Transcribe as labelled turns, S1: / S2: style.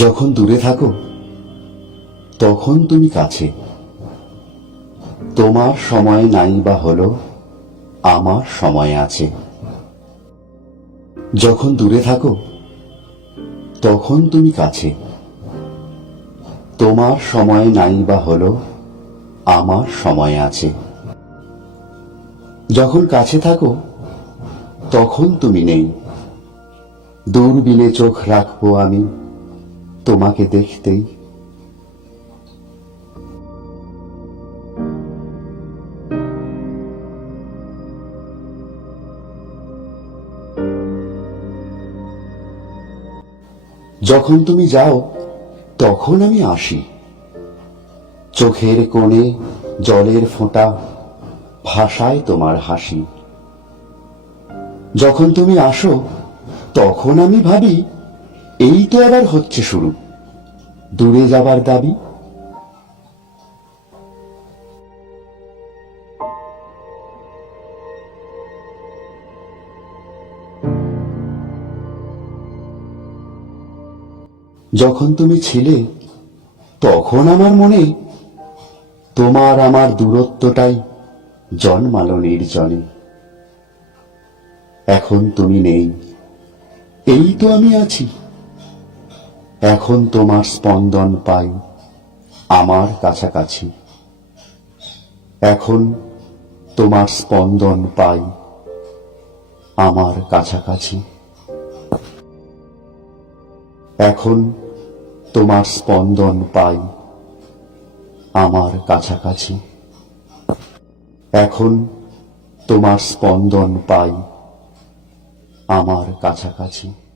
S1: যখন দূরে থাকো তখন তুমি কাছে তোমার সময় নাই বা হলো আমার সময় আছে যখন দূরে থাকো তখন তুমি কাছে তোমার সময় নাই বা হলো আমার সময় আছে যখন কাছে থাকো তখন তুমি নেই দূরবীনে চোখ রাখবো আমি তোমাকে দেখতেই যখন তুমি যাও তখন আমি আসি চোখের কোণে জলের ফোঁটা ভাষায় তোমার হাসি যখন তুমি আসো তখন আমি ভাবি এইটা আবার হচ্ছে শুরু দূরে যাবার দাবি যখন তুমি ছিলে তখন আমার মনে তোমার আমার দূরত্বটাই জন্মালো নির্জনে এখন তুমি নেই এই তো আমি আছি এখন তোমার স্পন্দন পাই আমার কাছাকাছি এখন তোমার স্পন্দন পাই আমার কাছাকাছি এখন তোমার স্পন্দন পাই আমার কাছাকাছি এখন তোমার স্পন্দন পাই আমার কাছাকাছি